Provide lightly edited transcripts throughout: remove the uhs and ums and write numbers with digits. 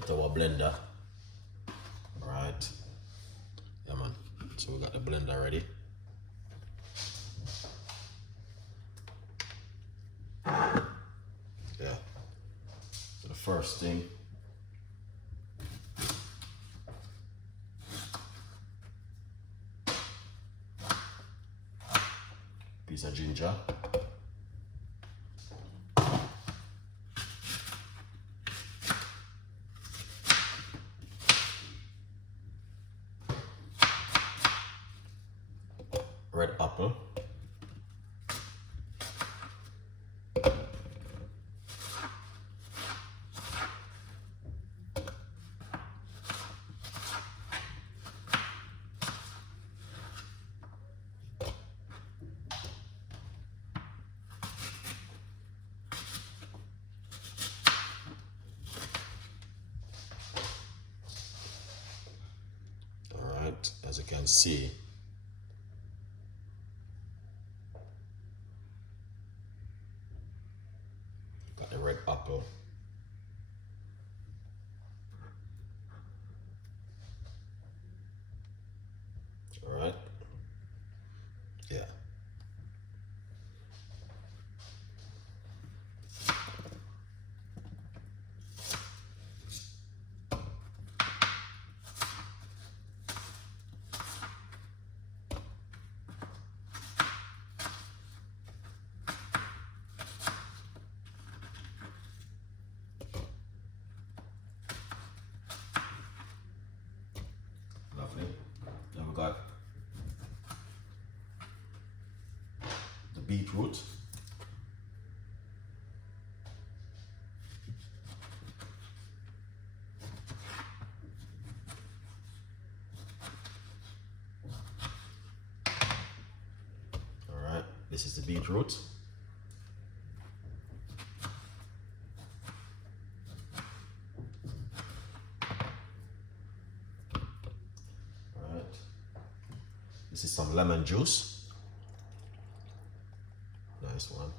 get our blender. Right. Yeah, man. So we got the blender ready. Yeah. So the first thing, piece of ginger. Red apple. Alright, as you can see, got the red apple. Alright. Yeah. Lovely. Then we got the beetroot. Alright, this is the beetroot. This is some lemon juice. Nice one.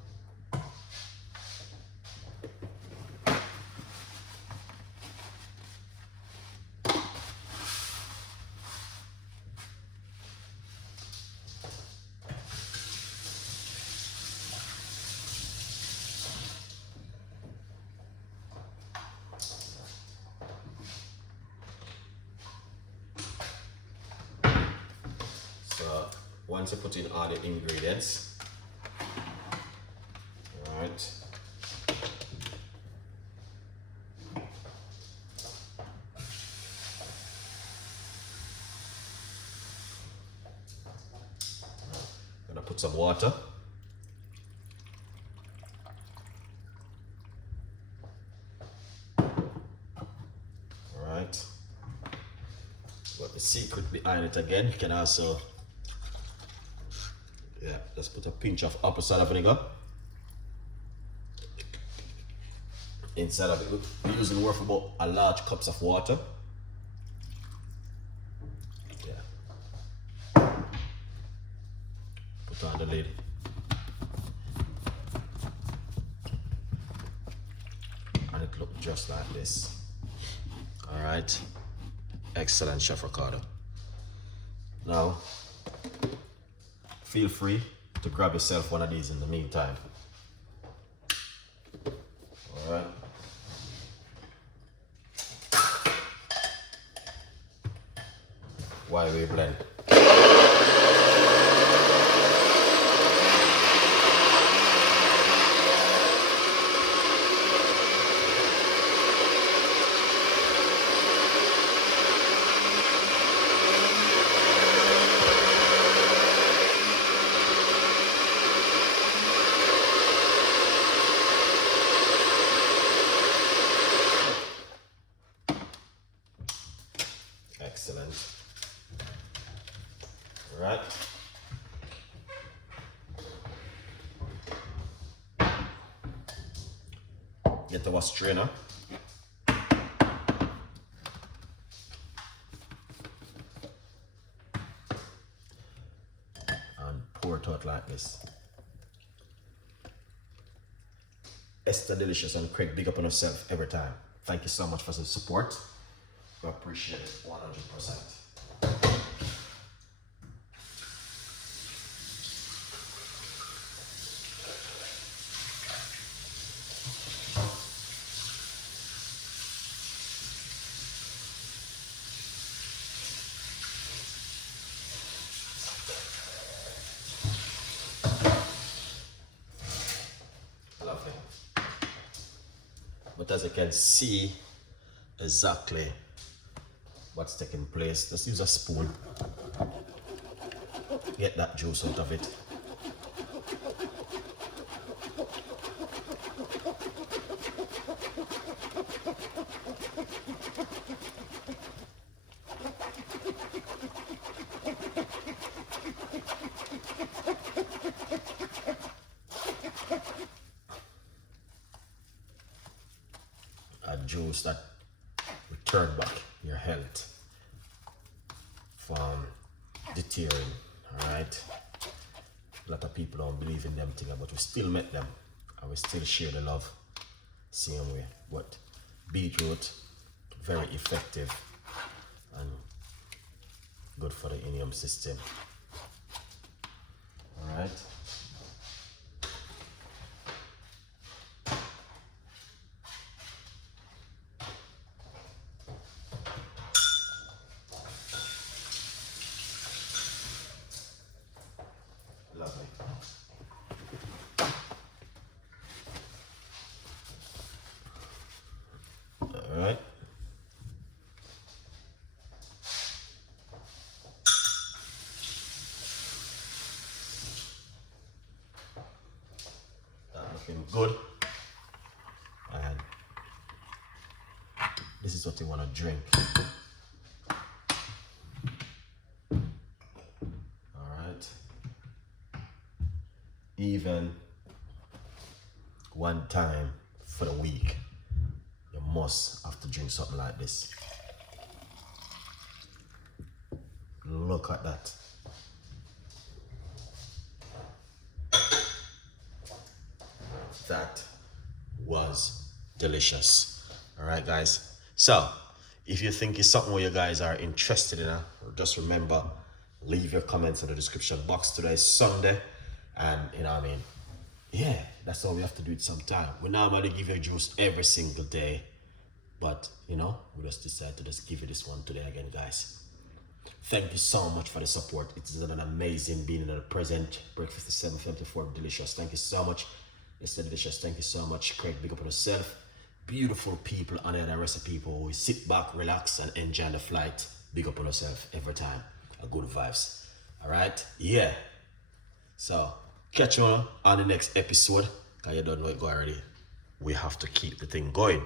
So once you put in all the ingredients, all right, I'm gonna put some water. All right, but the secret behind it again, you can also, yeah, let's put a pinch of apple cider vinegar inside of it. We're using worth about a large cups of water. Yeah. Put on the lid. And it looks just like this. All right. Excellent, Chef Ricardo. Now, feel free to grab yourself one of these in the meantime. All right. While we blend. Excellent. All right. Get our strainer. And pour it out like this. Esther Delicious and Craig, big up on yourself every time. Thank you so much for the support. We appreciate it 100%. Lovely. But as you can see exactly what's taking place, just use a spoon, get that juice out of it. A juice that return back your health from deteriorating. Alright, a lot of people don't believe in them things, but we still make them and we still share the love same way. But beetroot, very effective and good for the immune system. Alright, lovely. Alright. That's looking good. And this is what you want to drink. Alright. Even one time for the week, you must have to drink something like this. Look at that. That was delicious. All right, guys. So if you think it's something where you guys are interested in, just remember, leave your comments in the description box. Today is Sunday, and you know what I mean, yeah, that's all we have to do it sometime. We normally give you juice every single day, but you know, we just decided to just give you this one today again, guys. Thank you so much for the support. It is an amazing being in the present. Breakfast is 7:54, delicious. Thank you so much. It's delicious. Thank you so much, Craig. Big up on yourself. Beautiful people on the rest of people who sit back, relax, and enjoy the flight. Big up on yourself every time. A good vibes. All right? Yeah. So catch you on the next episode. Cause you don't know it go already. We have to keep the thing going.